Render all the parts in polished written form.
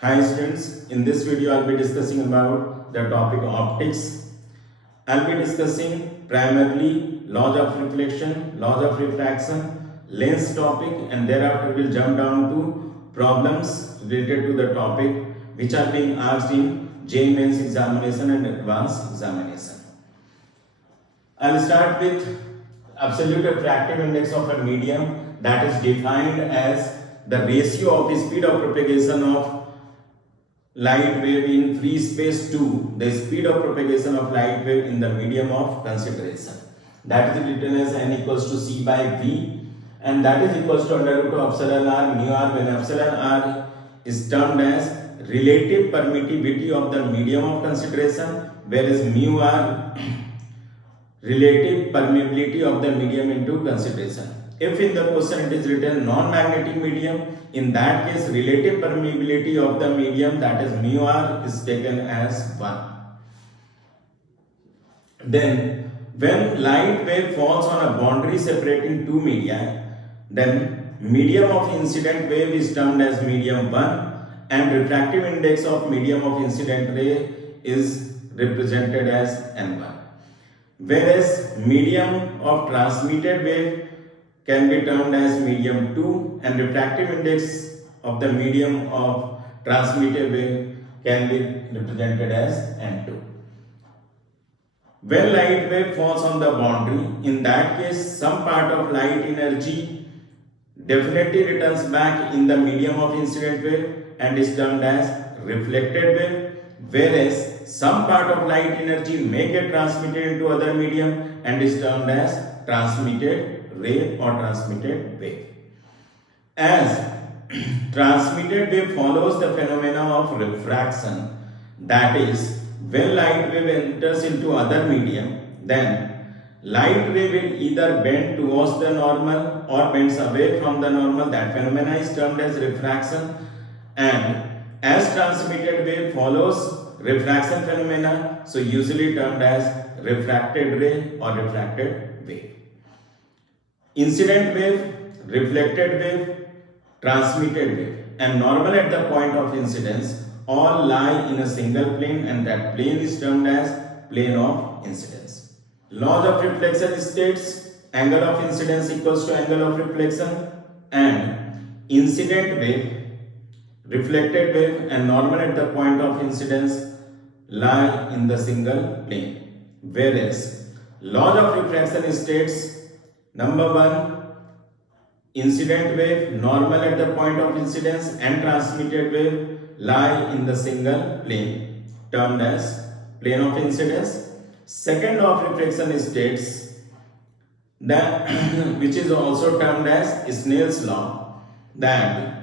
Hi students, in this video I'll be discussing about the topic optics. I'll be discussing primarily laws of reflection, laws of refraction, lens topic, and thereafter we'll jump down to problems related to the topic which are being asked in JEE Mains examination and advanced examination. I'll start with absolute refractive index of a medium, that is defined as the ratio of speed of propagation of light wave in free space to the speed of propagation of light wave in the medium of consideration. That is written as n equals to c by v, and that is equals to under root of epsilon r mu r, when epsilon r is termed as relative permittivity of the medium of consideration, whereas mu r relative permeability of the medium into consideration. If in the question it is written non-magnetic medium, in that case relative permeability of the medium, that is mu r, is taken as 1. Then when light wave falls on a boundary separating two media, then medium of incident wave is termed as medium 1 and refractive index of medium of incident ray is represented as n1. Whereas medium of transmitted wave can be termed as medium 2 and refractive index of the medium of transmitted wave can be represented as n2. When light wave falls on the boundary, in that case some part of light energy definitely returns back in the medium of incident wave and is termed as reflected wave, whereas some part of light energy may get transmitted into other medium and is termed as transmitted ray or transmitted wave. As transmitted wave follows the phenomena of refraction, that is, when light wave enters into other medium, then light ray will either bend towards the normal or bends away from the normal. That phenomena is termed as refraction, and as transmitted wave follows refraction phenomena, so usually termed as refracted ray or refracted wave. Incident wave, reflected wave, transmitted wave, and normal at the point of incidence all lie in a single plane, and that plane is termed as plane of incidence. Laws of reflection states angle of incidence equals to angle of reflection, and incident wave, reflected wave, and normal at the point of incidence lie in the single plane. Whereas laws of refraction states number 1, incident wave, normal at the point of incidence, and transmitted wave lie in the single plane termed as plane of incidence. Second law of refraction states that which is also termed as Snell's law, that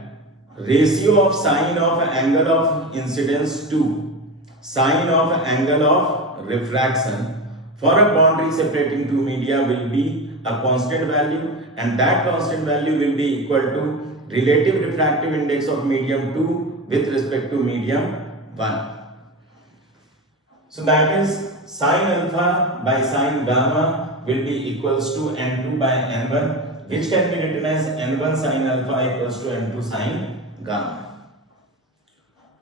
ratio of sine of angle of incidence to sine of angle of refraction for a boundary separating two media will be a constant value, and that constant value will be equal to relative refractive index of medium 2 with respect to medium 1. So that is sine alpha by sine gamma will be equals to n2 by n1, which can be written as n1 sine alpha equals to n2 sine gamma.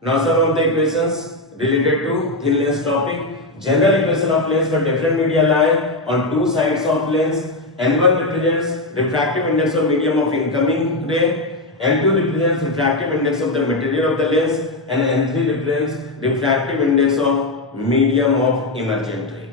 Now some of the equations related to thin lens topic. General equation of lens for different media lie on two sides of lens. N1 represents refractive index of medium of incoming ray, N2 represents refractive index of the material of the lens, and N3 represents refractive index of medium of emergent ray.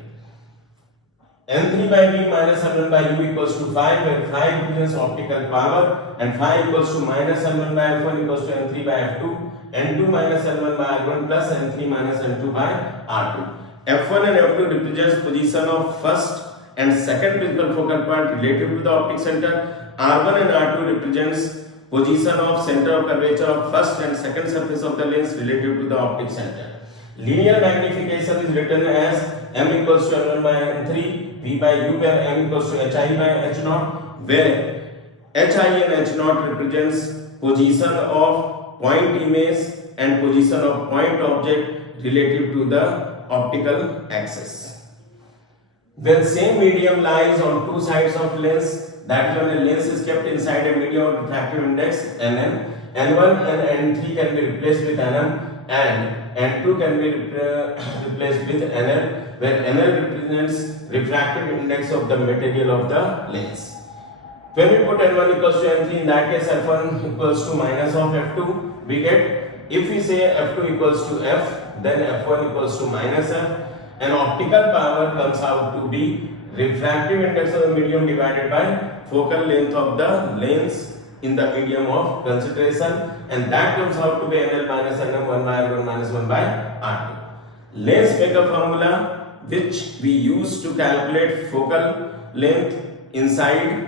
N3 by V minus N1 by U equals to 5, where 5 represents optical power, and 5 equals to minus N1 by F1 equals to N3 by F2, N2 minus N1 by R1 plus N3 minus N2 by R2. F1 and F2 represents position of first and second principal focal point relative to the optic center. R1 and R2 represents position of center of curvature of first and second surface of the lens relative to the optic center. Linear magnification is written as M equals to N1 by N3, V by U, where M equals to HI by H0, where HI and H0 represents position of point image and position of point object relative to the optical axis. When same medium lies on two sides of lens, that is when a lens is kept inside a medium of refractive index Nm, N1 and N3 can be replaced with Nm, and N2 can be replaced with Nl, where Nl represents refractive index of the material of the lens. When we put N1 equals to N3, in that case F1 equals to minus of F2, we get, if we say F2 equals to F, then F1 equals to minus F, and optical power comes out to be refractive index of the medium divided by focal length of the lens in the medium of consideration, and that comes out to be NL minus Nm 1 by R1 minus 1 by R2. Lens makeup formula which we use to calculate focal length inside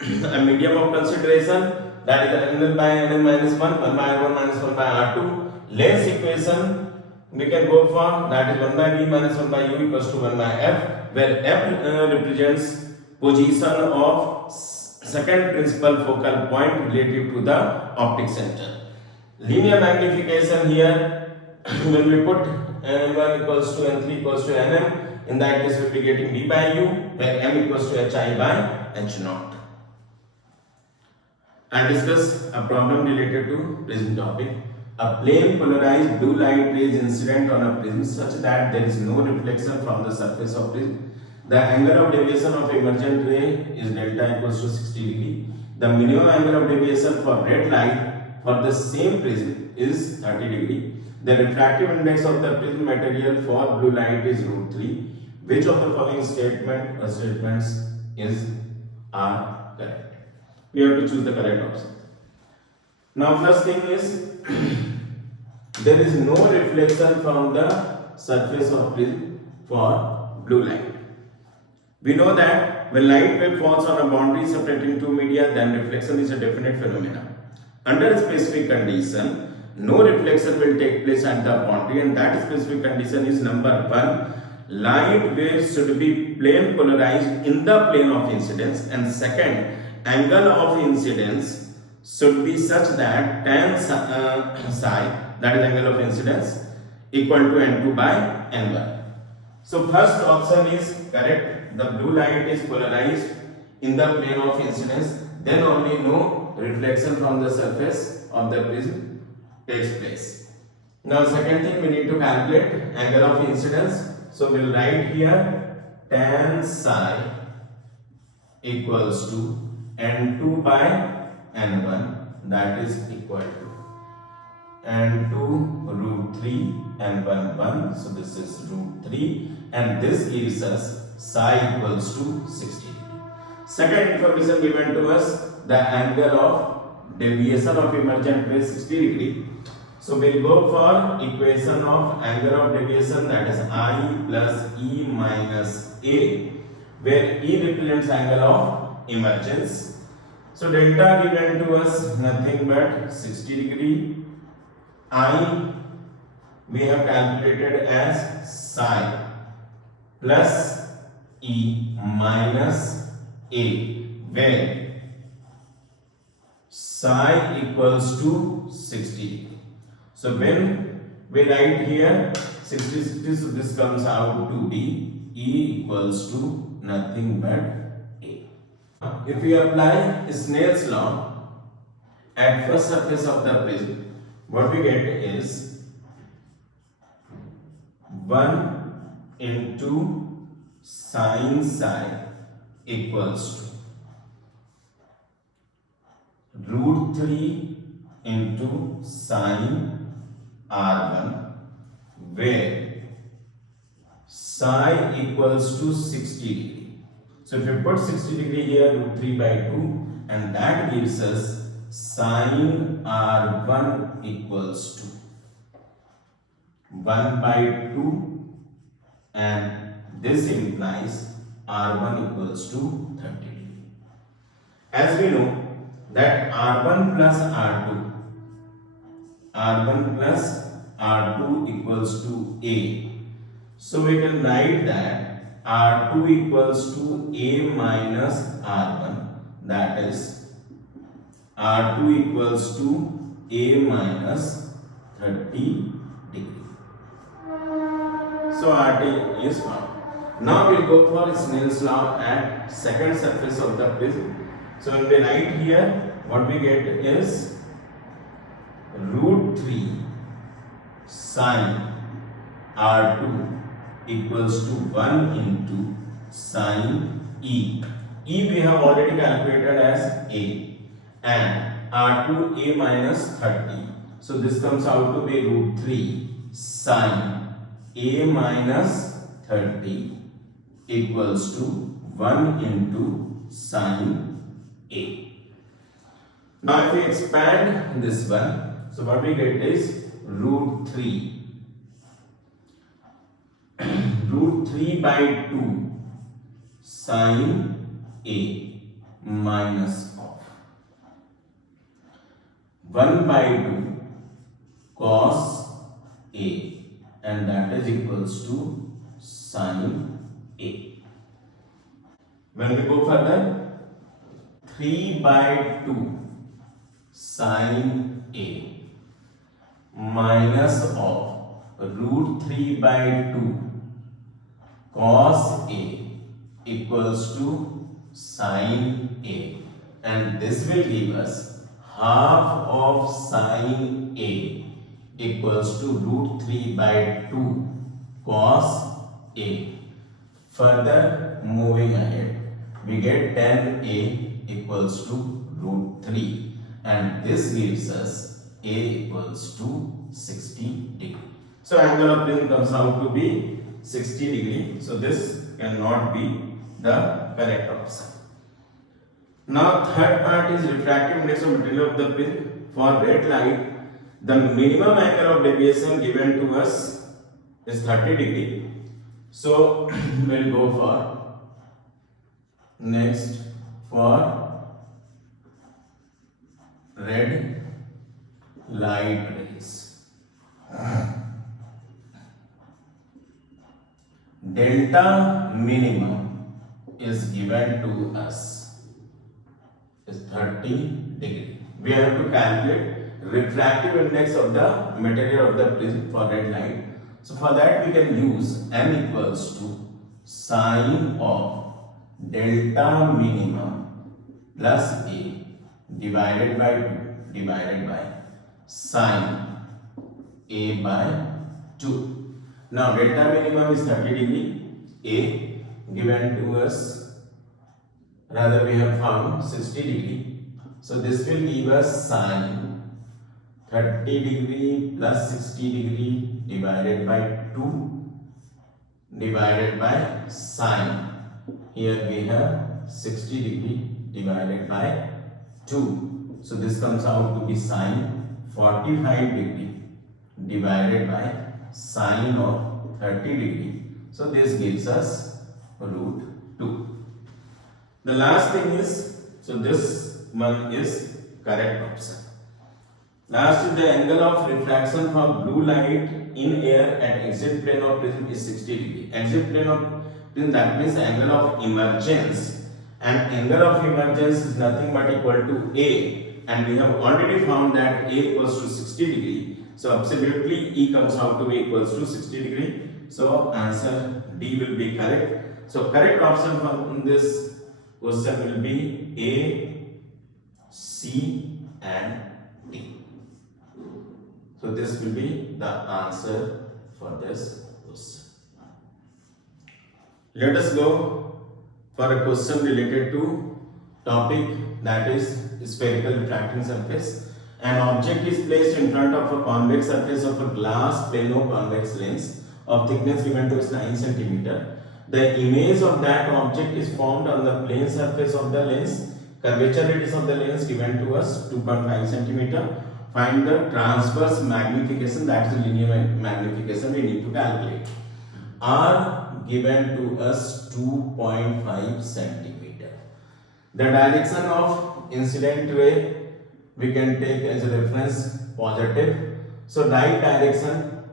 a medium of consideration, that is Nl by Nm minus 1, 1 by R1 minus 1 by R2. Lens equation we can go for, that is 1 by V minus 1 by U equals to 1 by F, where F represents position of second principal focal point relative to the optic center. Linear magnification here, when we put N1 equals to N3 equals to Nm, in that case we will be getting V by U, where M equals to Hi by H0. I'll discuss a problem related to prism topic. A plane polarized blue light rays incident on a prism such that there is no reflection from the surface of prism. The angle of deviation of emergent ray is delta equals to 60 degree. The minimum angle of deviation for red light for the same prism is 30 degree. The refractive index of the prism material for blue light is √3. Which of the following statements are correct? We have to choose the correct option. Now first thing is there is no reflection from the surface of prism for blue light. We know that when light wave falls on a boundary separating two media, then reflection is a definite phenomenon. Under a specific condition, no reflection will take place at the boundary, and that specific condition is number 1. Light waves should be plane polarized in the plane of incidence, and second, angle of incidence should be such that tan psi, that is angle of incidence, equal to N2 by N1. So first option is correct. The blue light is polarized in the plane of incidence, then only no reflection from the surface of the prism takes place. Now second thing, we need to calculate angle of incidence. So we'll write here tan psi equals to N2 by N1, that is equal to N2 √3 N1 1, so this is √3, and this gives us psi equals to 60 degree. Second information given to us, the angle of deviation of emergent ray 60 degree. So we'll go for equation of angle of deviation, that is I plus E minus A, where E represents angle of emergence. So delta given to us nothing but 60 degree. I we have calculated as psi plus E minus A, where psi equals to 60 degree. So when we write here 60, 60, so this comes out to be E equals to nothing but A. If we apply Snell's law at first surface of the prism, what we get is 1 into sin psi equals to √3 into sin R1, where psi equals to 60 degree. So if you put 60 degree here, √3 by 2, and that gives us sin R1 equals to 1 by 2, and this implies R1 equals to 30 degree. As we know that R1 plus R2 equals to A. So we can write that R2 equals to A minus R1, that is R2 equals to A minus 30 degree. So RT is found. Now we'll go for Snell's law at second surface of the prism. So when we write here, what we get is root 3 sine R2 equals to 1 into sine E. E we have already calculated as A and R2 A minus 30. So this comes out to be root 3 sine A minus 30 equals to 1 into sine A. Now if we expand this one, so what we get is root 3 root 3 by 2 sine A minus of 1 by 2 cos A, and that is equals to sine A. When we go further, 3 by 2 sine A minus of root 3 by 2 cos A equals to sine A, and this will give us half of sine A equals to root 3 by 2 cos A. Further moving ahead, we get tan A equals to root 3, and this gives us A equals to 60 degree. So angle of prism comes out to be 60 degree. So this cannot be the correct option. Now third part is refractive index of material of the prism. For red light, the minimum angle of deviation given to us is 30 degree. So we'll go for next for red light rays. Delta minimum is given to us is 30 degree. We have to calculate refractive index of the material of the prism for red light. So for that we can use m equals to sine of delta minimum plus A divided by 2 divided by sine A by 2. Now delta minimum is 30 degree. A given to us, rather we have found 60 degree. So this will give us sine 30 degree plus 60 degree divided by 2 divided by sine. Here we have 60 degree divided by 2. So this comes out to be sine 45 degree divided by sine of 30 degree. So this gives us root 2. The last thing is, so this one is correct option. Last is the angle of refraction for blue light in air at exit plane of prism is 60 degree. Exit plane of prism, that means angle of emergence, and angle of emergence is nothing but equal to A, and we have already found that A equals to 60 degree. So absolutely E comes out to be equals to 60 degree. So answer D will be correct. So correct option from this question will be A, C and D. So this will be the answer for this question. Let us go for a question related to topic, that is spherical refracting surface. An object is placed in front of a convex surface of a glass plano-convex lens of thickness given to us 9 cm. The image of that object is formed on the plane surface of the lens. Curvature radius of the lens given to us 2.5 cm. Find the transverse magnification, that is linear magnification we need to calculate. R given to us 2.5 cm. The direction of incident ray we can take as a reference positive. So right direction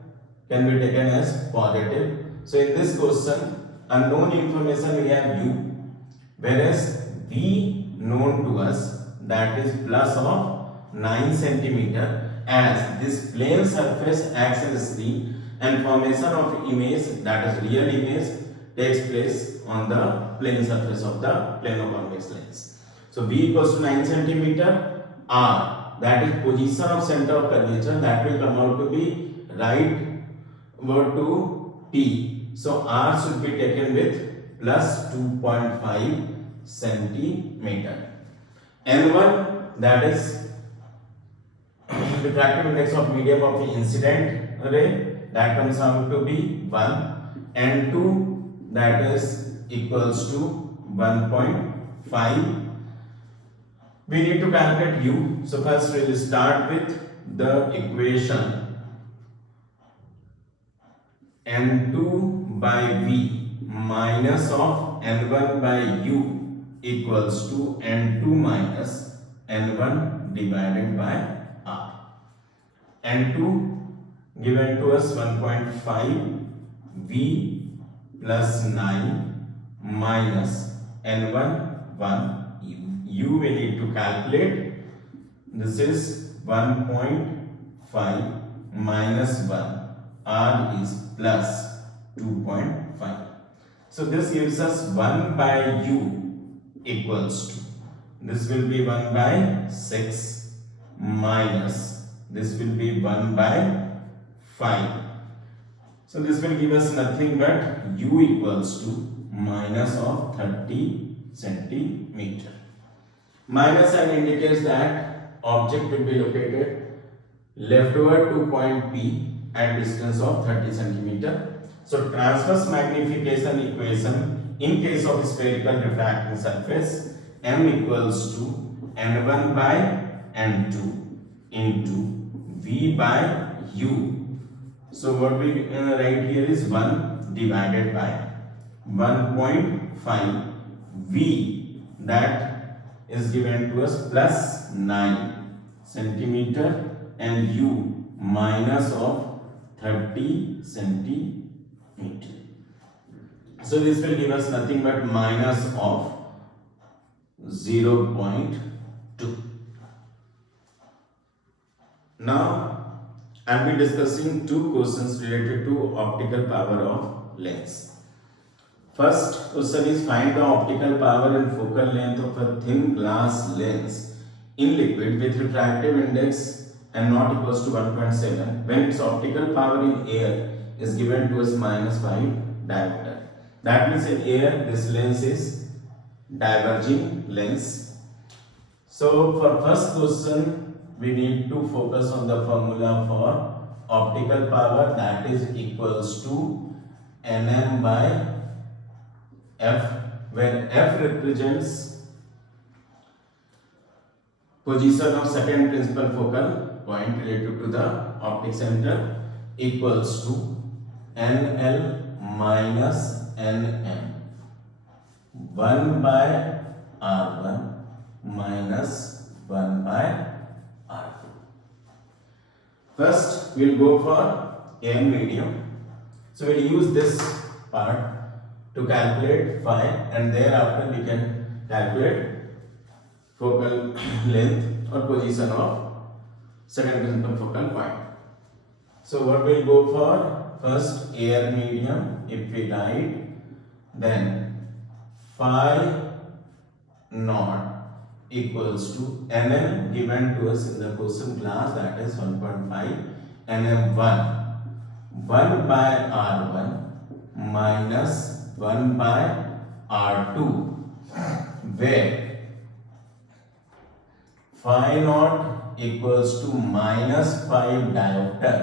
can be taken as positive. So in this question, unknown information we have U, whereas V known to us, that is plus of 9 cm, as this plane surface acts as a screen and formation of image, that is real image, takes place on the plane surface of the plano-convex lens. So V equals to 9 cm, R that is position of center of curvature, that will come out to be right word to T. So R should be taken with plus 2.5 centimeter. N1, that is refractive index of medium of incident ray, that comes out to be 1. N2, that is equals to 1.5. We need to calculate U. So first we will start with the equation N2 by V minus of N1 by U equals to N2 minus N1 divided by R. N2 given to us 1.5 V plus 9 minus N1 1 U. U we need to calculate. This is 1.5 minus 1. R is plus 2.5. So this gives us 1 by U equals to, this will be 1 by 6 minus, this will be 1 by 5. So this will give us nothing but U equals to minus of 30 centimeter. Minus sign indicates that object will be located leftward to point P at distance of 30 centimeter. So transverse magnification equation in case of spherical refracting surface, M equals to N1 by N2 into V by U. So what we write here is 1 divided by 1.5 V, that is given to us plus 9 centimeter and U minus of 30 centimeter. So this will give us nothing but minus of 0.2. Now I'll be discussing two questions related to optical power of lens. First question is, find the optical power and focal length of a thin glass lens in liquid with refractive index and not equals to 1.7 when its optical power in air is given to us -5 diopter. That means in air this lens is diverging lens. So for first question we need to focus on the formula for optical power, that is equals to Nm by F, where F represents position of second principal focal point related to the optic center, equals to NL minus Nm 1 by R1 minus 1 by R2. First we will go for air medium. So we will use this part to calculate phi, and thereafter we can calculate focal length or position of second principal focal point. So what we will go for, first air medium, if we write, then phi naught equals to Nm given to us in the question class, that is 1.5 Nm 1 by R1 minus 1 by R2, where phi naught equals to minus 5 diopter,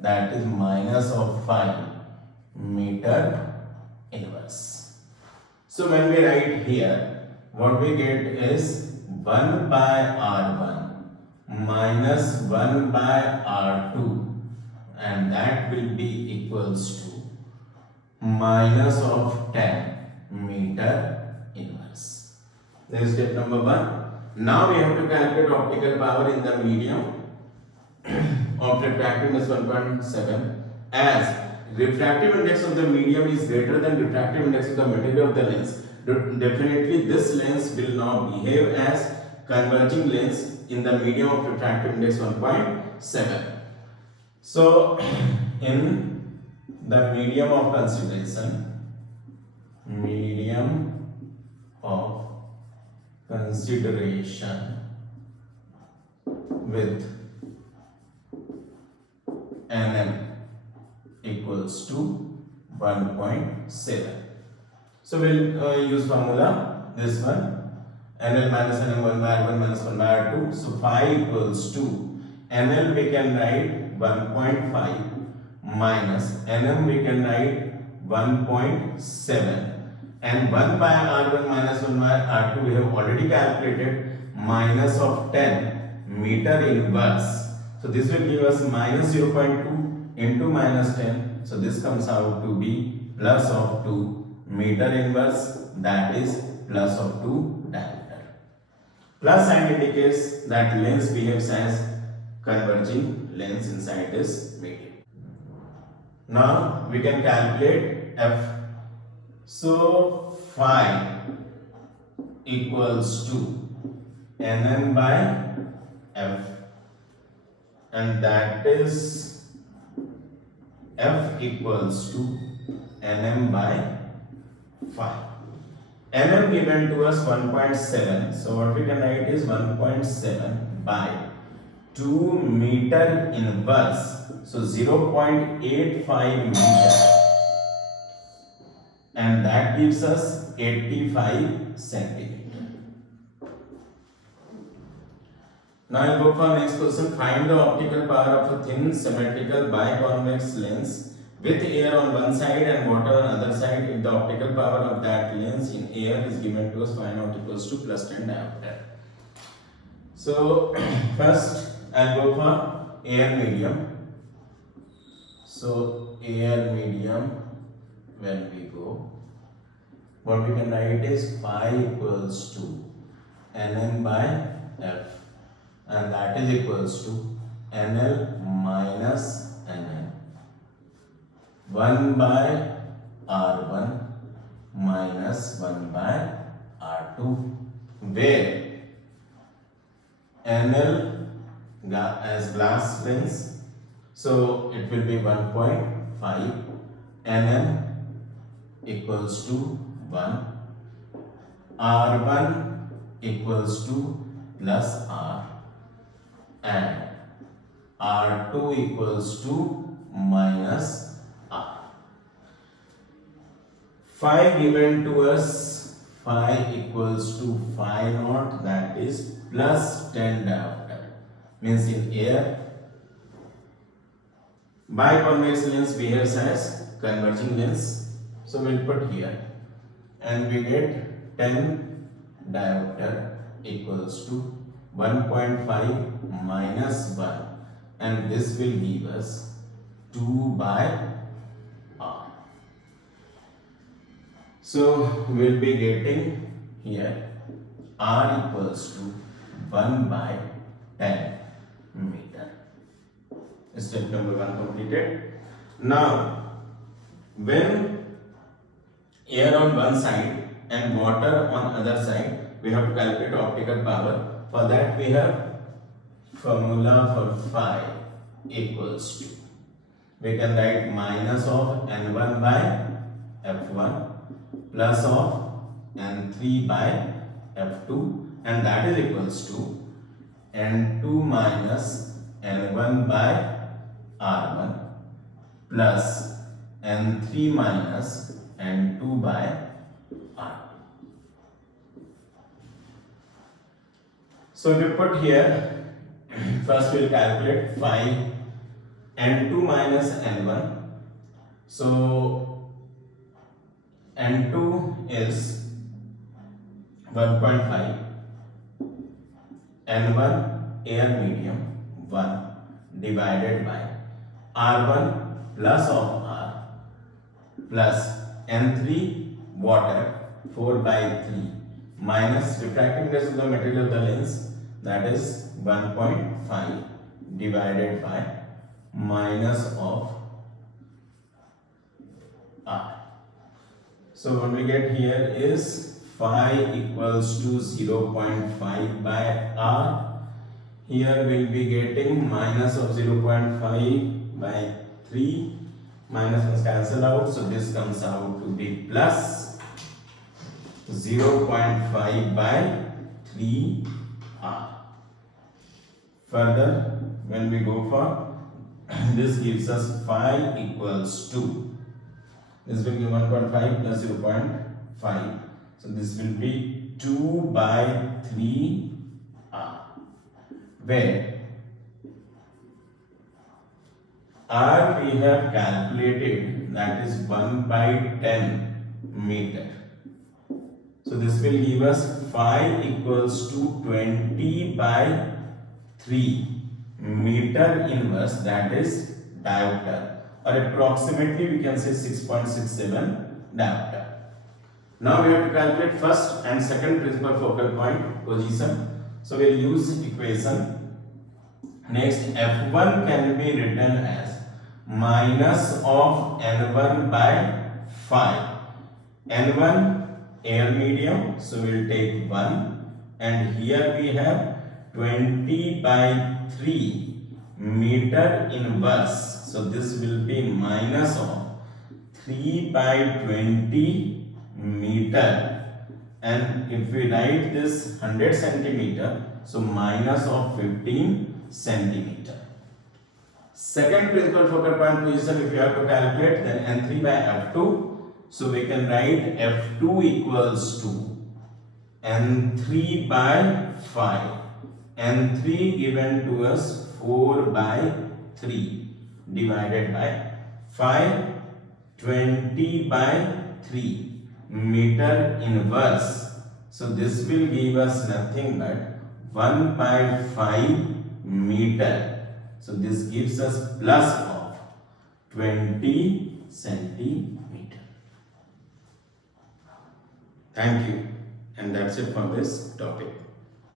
that is minus of 5 meter inverse. So when we write here, what we get is 1 by R1 minus 1 by R2, and that will be equals to minus of 10 meter inverse. This is step number 1. Now we have to calculate optical power in the medium of refractiveness 1.7, as refractive index of the medium is greater than refractive index of the material of the lens. Definitely this lens will now behave as converging lens in the medium of refractive index 1.7. So in the medium of consideration, with nm equals to 1.7. So we'll use formula this one, nl minus nm 1 by r1 minus 1 by r2. So phi equals to nl we can write 1.5 minus nm we can write 1.7, and 1 by r1 minus 1 by r2 we have already calculated, minus of 10 meter inverse. So this will give us minus 0.2 into minus 10. So this comes out to be plus of 2 meter inverse, that is plus of 2 diameter. Plus sign indicates that lens behaves as converging lens inside this medium. Now we can calculate f. So phi equals to nm by f, and that is f equals to nm by phi. nm given to us 1.7, so what we can write is 1.7 by 2 meter inverse, so 0.85 meter, and that gives us 85 centimeter. Now I'll go for next question. Find the optical power of a thin symmetrical biconvex lens with air on one side and water on other side if the optical power of that lens in air is given to us phi naught equals to plus 10 diopter. So first I'll go for air medium. So air medium, when we go, what we can write is phi equals to nm by f, and that is equals to nl minus nm 1 by r1 minus 1 by r2, where nl as glass lens, so it will be 1.5, nm equals to 1, r1 equals to plus r, and r2 equals to minus r. Phi given to us, phi equals to phi naught, that is plus 10 diopter, means in air biconvex lens behaves as converging lens. So we'll put here, and we get 10 diopter equals to 1.5 minus 1, and this will give us 2 by r. So we'll be getting here r equals to 1 by 10 meter. Step number 1 completed. Now when air on one side and water on other side, we have to calculate optical power. For that we have formula for phi equals to, we can write minus of n1 by f1 plus of n3 by f2, and that is equals to n2 minus n1 by r1 plus n3 minus n2 by r2. So we put here, first we will calculate phi n2 minus n1. So n2 is 1.5, n1 air medium 1 divided by r1 plus of r plus n3 water 4 by 3 minus refractive index of the material of the lens, that is 1.5 divided by minus of r. So what we get here is phi equals to 0.5 by r. Here we'll be getting minus of 0.5 by 3, minus must cancel out, so this comes out to be plus 0.5 by 3 r. Further, when we go for this gives us phi equals to, this will give 1.5 plus 0.5, so this will be 2 by 3 r, where r we have calculated, that is 1 by 10 meter. So this will give us phi equals to 20 by 3 meter inverse, that is diopter, or approximately we can say 6.67 diopter. Now we have to calculate first and second principal focal point position. So we will use equation. Next, F1 can be written as minus of N1 by phi. N1 air medium, so we will take 1, and here we have 20 by 3 meter inverse, so this will be minus of 3 by 20 meter, and if we write this 100 centimeter, so minus of 15 centimeter. Second principal focal point position, if you have to calculate, then N3 by F2. So we can write F2 equals to N3 by 5. N3 given to us 4 by 3 divided by 5, 20 by 3 meter inverse. So this will give us nothing but 1 by 5 meter. So this gives us plus of 20 centimeter. Thank you, and that's it for this topic.